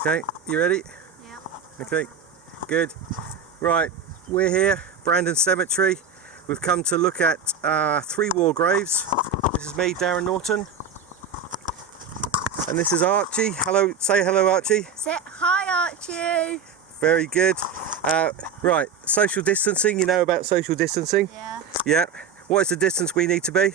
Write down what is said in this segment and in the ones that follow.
Okay, you ready? Yeah. Okay, good. Right, we're here, Brandon Cemetery. We've come to look at 3 war graves. This is me, Darren Norton. And this is Archie. Hello, say hello, Archie. Say hi, Archie. Very good. Right, social distancing, you know about social distancing? Yeah. Yeah. What is the distance we need to be?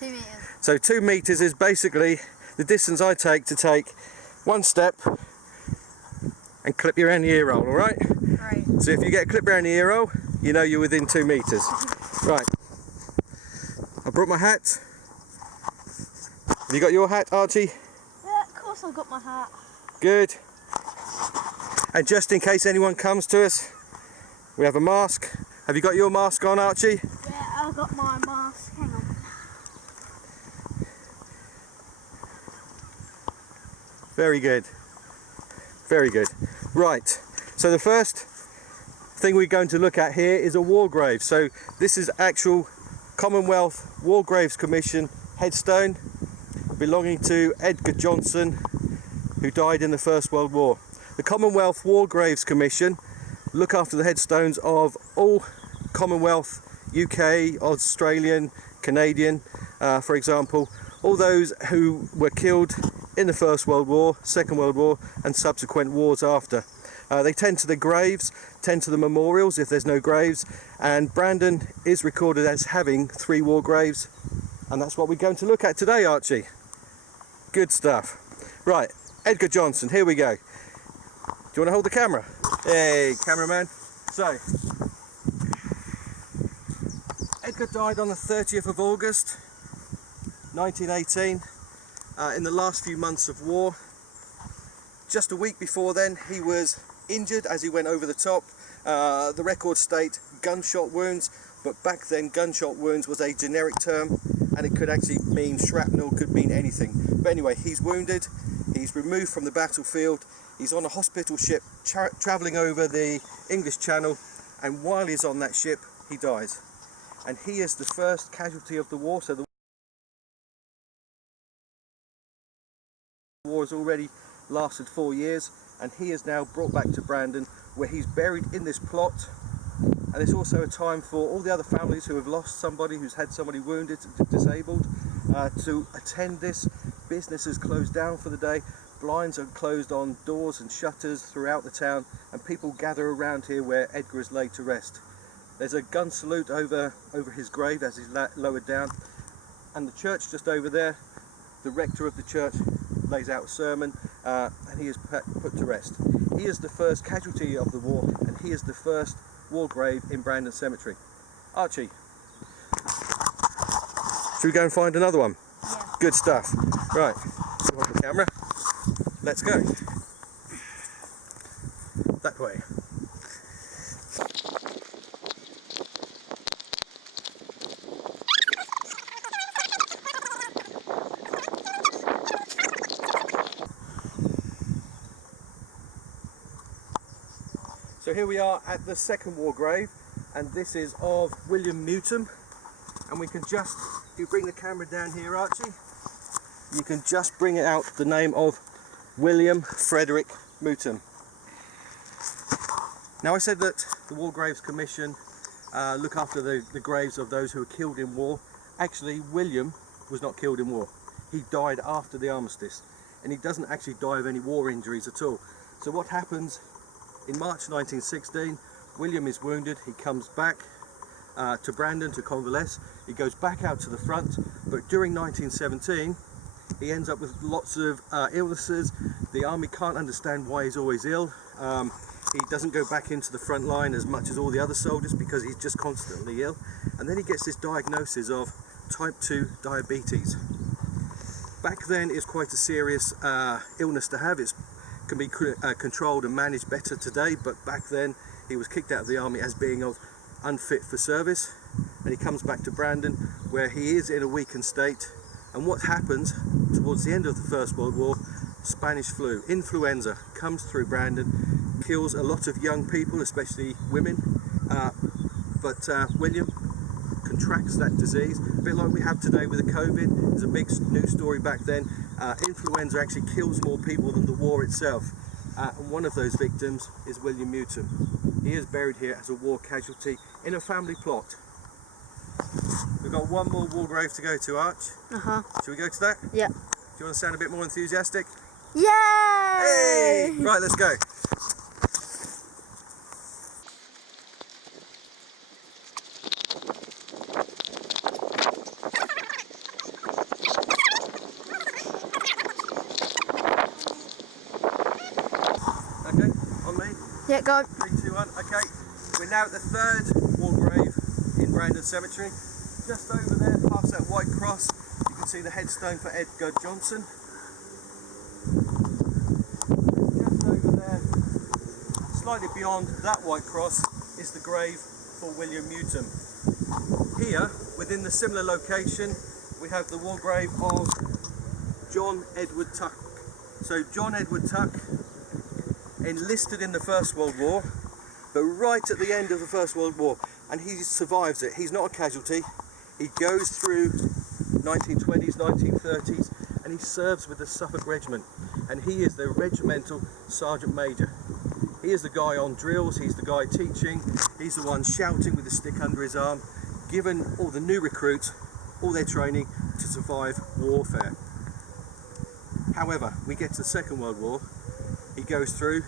2 meters. So 2 meters is basically the distance I take to take 1 step and clip you around the ear roll, alright? Right. So if you get a clip around the ear roll, you know you're within 2 meters. Right. I brought my hat. Have you got your hat, Archie? Yeah, of course I've got my hat. Good. And just in case anyone comes to us, we have a mask. Have you got your mask on, Archie? Yeah, I've got my mask. Hang on. Very good. Very good. Right. So the first thing we're going to look at here is a war grave. So this is actual Commonwealth War Graces Commission headstone belonging to Edgar Johnson, who died in the First World War. The Commonwealth War Graces Commission look after the headstones of all Commonwealth, UK, Australian, Canadian, for example, all those who were killed in the First World War, Second World War and subsequent wars after. They tend to the graves, tend to the memorials if there's no graves, and Brandon is recorded as having 3 war graves, and that's what we're going to look at today, Archie. Good stuff. Right, Edgar Johnson, here we go. Do you want to hold the camera? Hey, cameraman. So, Edgar died on the 30th of August 1918 in the last few months of war. Just a week before then he was injured as he went over the top. The records state gunshot wounds, but back then gunshot wounds was a generic term and it could actually mean shrapnel, could mean anything. But anyway, he's wounded, he's removed from the battlefield, he's on a hospital ship travelling over the English Channel, and while he's on that ship he dies. And he is the first casualty of the war, so the war has already lasted 4 years, and he is now brought back to Brandon, where he's buried in this plot. And it's also a time for all the other families who have lost somebody, who's had somebody wounded, disabled, to attend this. Business is closed down for the day, blinds are closed on doors and shutters throughout the town, and people gather around here where Edgar is laid to rest. There's a gun salute over his grave as he's lowered down, and the church just over there, the rector of the church lays out a sermon, and he is put to rest. He is the first casualty of the war, and he is the first war grave in Brandon Cemetery. Archie, should we go and find another one? Yeah. Good stuff. Right, you hold the camera. Let's go. That way. So here we are at the second war grave, and this is of William Mewton, and we can just, if you bring the camera down here, Archie, you can just bring it out the name of William Frederick Mewton. Now I said that the War Graves Commission look after the graves of those who were killed in war. Actually, William was not killed in war. He died after the armistice, and he doesn't actually die of any war injuries at all. So what happens in March 1916, William is wounded, he comes back to Brandon to convalesce, he goes back out to the front, but during 1917 he ends up with lots of illnesses. The army can't understand why he's always ill. He doesn't go back into the front line as much as all the other soldiers because he's just constantly ill, and then he gets this diagnosis of type 2 diabetes. Back then it's quite a serious illness to have. It can be controlled and managed better today, but back then he was kicked out of the army as being unfit for service, and he comes back to Brandon where he is in a weakened state. And what happens towards the end of the First World War, Spanish flu, influenza, comes through Brandon, kills a lot of young people, especially women, but William contracts that disease, a bit like we have today with the COVID. There's a big news story back then. Influenza actually kills more people than the war itself. and one of those victims is William Newton. He is buried here as a war casualty in a family plot. We've got one more war grave to go to, Arch. Shall we go to that? Yeah. Do you want to sound a bit more enthusiastic? Yay! Hey! Right, let's go. Okay, on me. Yeah, go. 3, 2, 1. Okay, we're now at the third war grave in Brandon Cemetery. Just over there, past that white cross, you can see the headstone for Edgar Johnson. Just over there, slightly beyond that white cross, is the grave for William Newton. Here, within the similar location, we have the war grave of John Edward Tuck. So John Edward Tuck enlisted in the First World War, but right at the end of the First World War, and he survives it. He's not a casualty. He goes through 1920s, 1930s, and he serves with the Suffolk Regiment, and he is the regimental sergeant major. He is the guy on drills, he's the guy teaching, he's the one shouting with the stick under his arm, giving all the new recruits all their training to survive warfare. However, we get to the Second World War, he goes through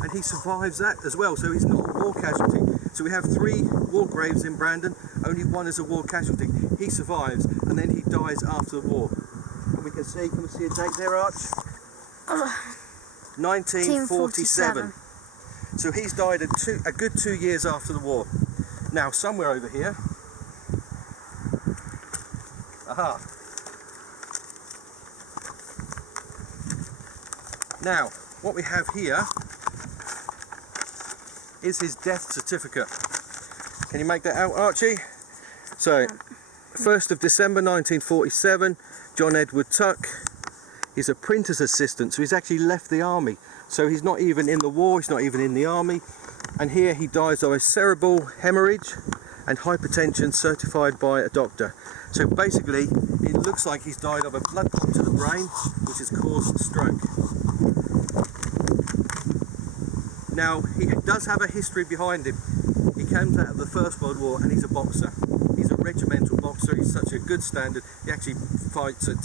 and he survives that as well, so he's not a war casualty. So we have 3 war graves in Brandon, only one is a war casualty. He survives and then he dies after the war. And we can see a date there, Arch? 1947. So he's died a good 2 years after the war. Now somewhere over here, aha. Now, what we have here is his death certificate. Can you make that out, Archie? So, 1st of December 1947, John Edward Tuck. He's a printer's assistant, so he's actually left the army. So he's not even in the war, he's not even in the army. And here he dies of a cerebral hemorrhage and hypertension certified by a doctor. So basically, it looks like he's died of a blood clot to the brain, which has caused stroke. Now, he does have a history behind him. He comes out of the First World War and he's a boxer. He's a regimental boxer, he's such a good standard, he actually fights at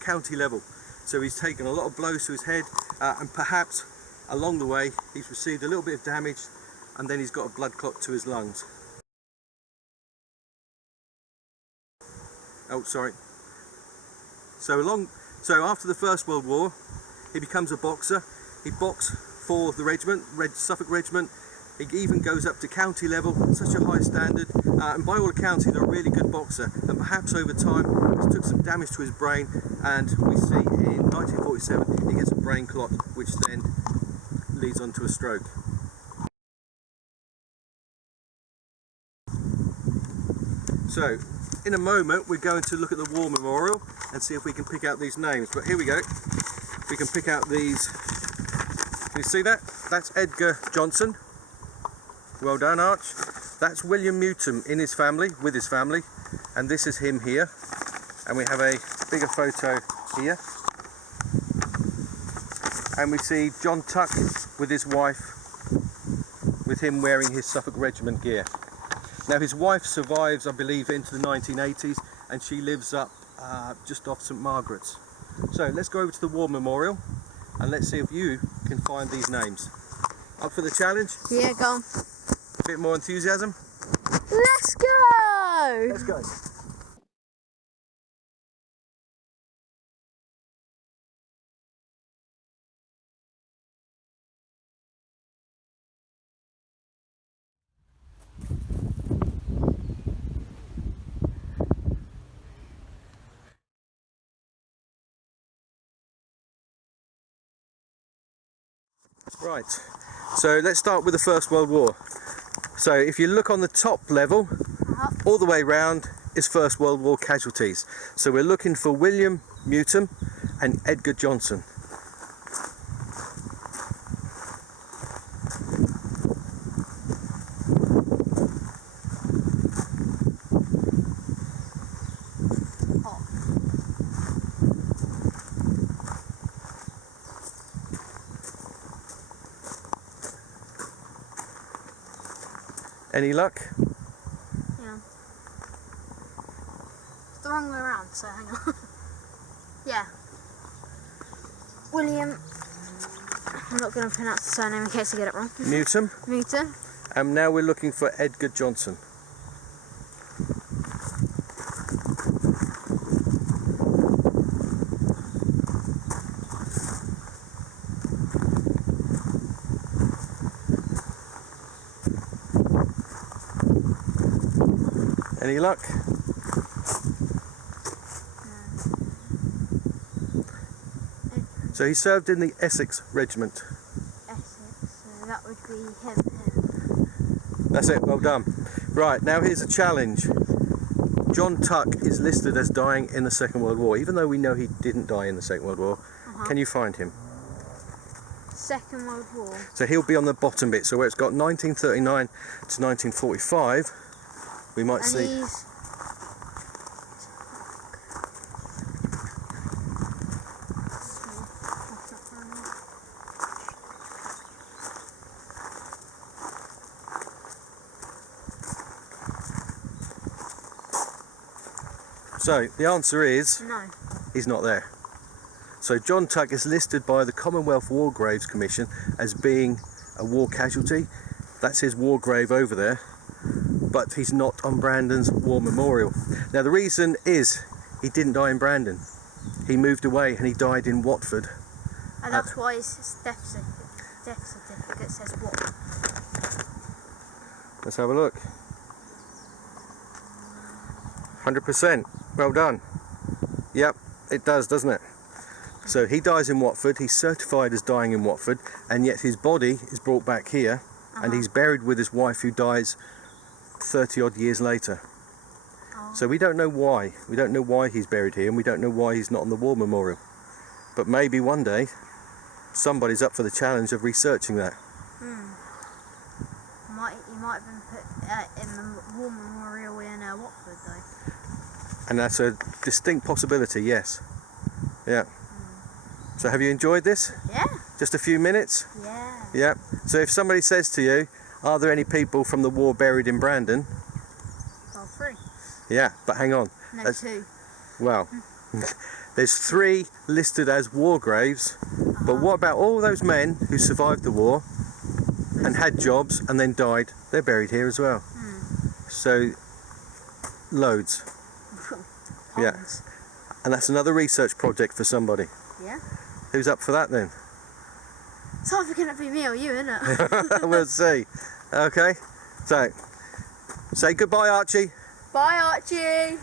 county level. So he's taken a lot of blows to his head and perhaps along the way he's received a little bit of damage and then he's got a blood clot to his lungs. Oh, sorry. So after the First World War, he becomes a boxer. He boxed for the regiment, Suffolk Regiment. He even goes up to county level, such a high standard, and by all accounts he's a really good boxer, and perhaps over time he took some damage to his brain, and we see in 1947 he gets a brain clot which then leads on to a stroke. So in a moment we're going to look at the war memorial and see if we can pick out these names, but here we go. We can pick out these. Can you see that? That's Edgar Johnson. Well done, Arch. That's William Newton in his family, with his family, and this is him here. And we have a bigger photo here. And we see John Tuck with his wife, with him wearing his Suffolk Regiment gear. Now his wife survives, I believe, into the 1980s, and she lives up just off St Margaret's. So let's go over to the war memorial and let's see if you can find these names. Up for the challenge? Yeah, go on. A bit more enthusiasm? Let's go! Let's go. Right, so let's start with the First World War. So if you look on the top level, all the way round is First World War casualties. So we're looking for William Newton and Edgar Johnson. Any luck? Yeah. It's the wrong way around, so hang on. Yeah. William. I'm not going to pronounce the surname in case I get it wrong. Newton. Newton. And now we're looking for Edgar Johnson. Any luck? So he served in the Essex Regiment. Essex, so that would be him. That's it, well done. Right, now here's a challenge. John Tuck is listed as dying in the Second World War, even though we know he didn't die in the Second World War. Can you find him? Second World War. So he'll be on the bottom bit, so where it's got 1939 to 1945, we might see... He's... So the answer is, No. he's not there. So John Tuck is listed by the Commonwealth War Graces Commission as being a war casualty. That's his war grave over there, but he's not on Brandon's war memorial. Now the reason is he didn't die in Brandon. He moved away and he died in Watford. And that's why his death certificate says what? Let's have a look. 100%. Well done. Yep, it does, doesn't it? So he dies in Watford, he's certified as dying in Watford, and yet his body is brought back here, and he's buried with his wife who dies 30 odd years later. So we don't know why. We don't know why he's buried here, and we don't know why he's not on the war memorial. But maybe one day somebody's up for the challenge of researching that. He might have been put in the war memorial in Watford though. And that's a distinct possibility, yes. Yeah. So have you enjoyed this? Yeah. Just a few minutes? Yeah. Yeah. So if somebody says to you, are there any people from the war buried in Brandon? Well, 3. Yeah, but hang on. No, That's- 2. Well, there's 3 listed as war graves, but what about all those men who survived the war and had jobs and then died? They're buried here as well. So, loads. Yeah. Tons. And that's another research project for somebody. Yeah. Who's up for that then? It's either going to be me or you, isn't it? We'll see. Okay. So, say goodbye, Archie. Bye, Archie.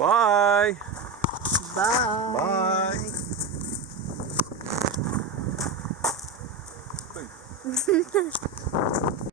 Bye. Bye. Bye.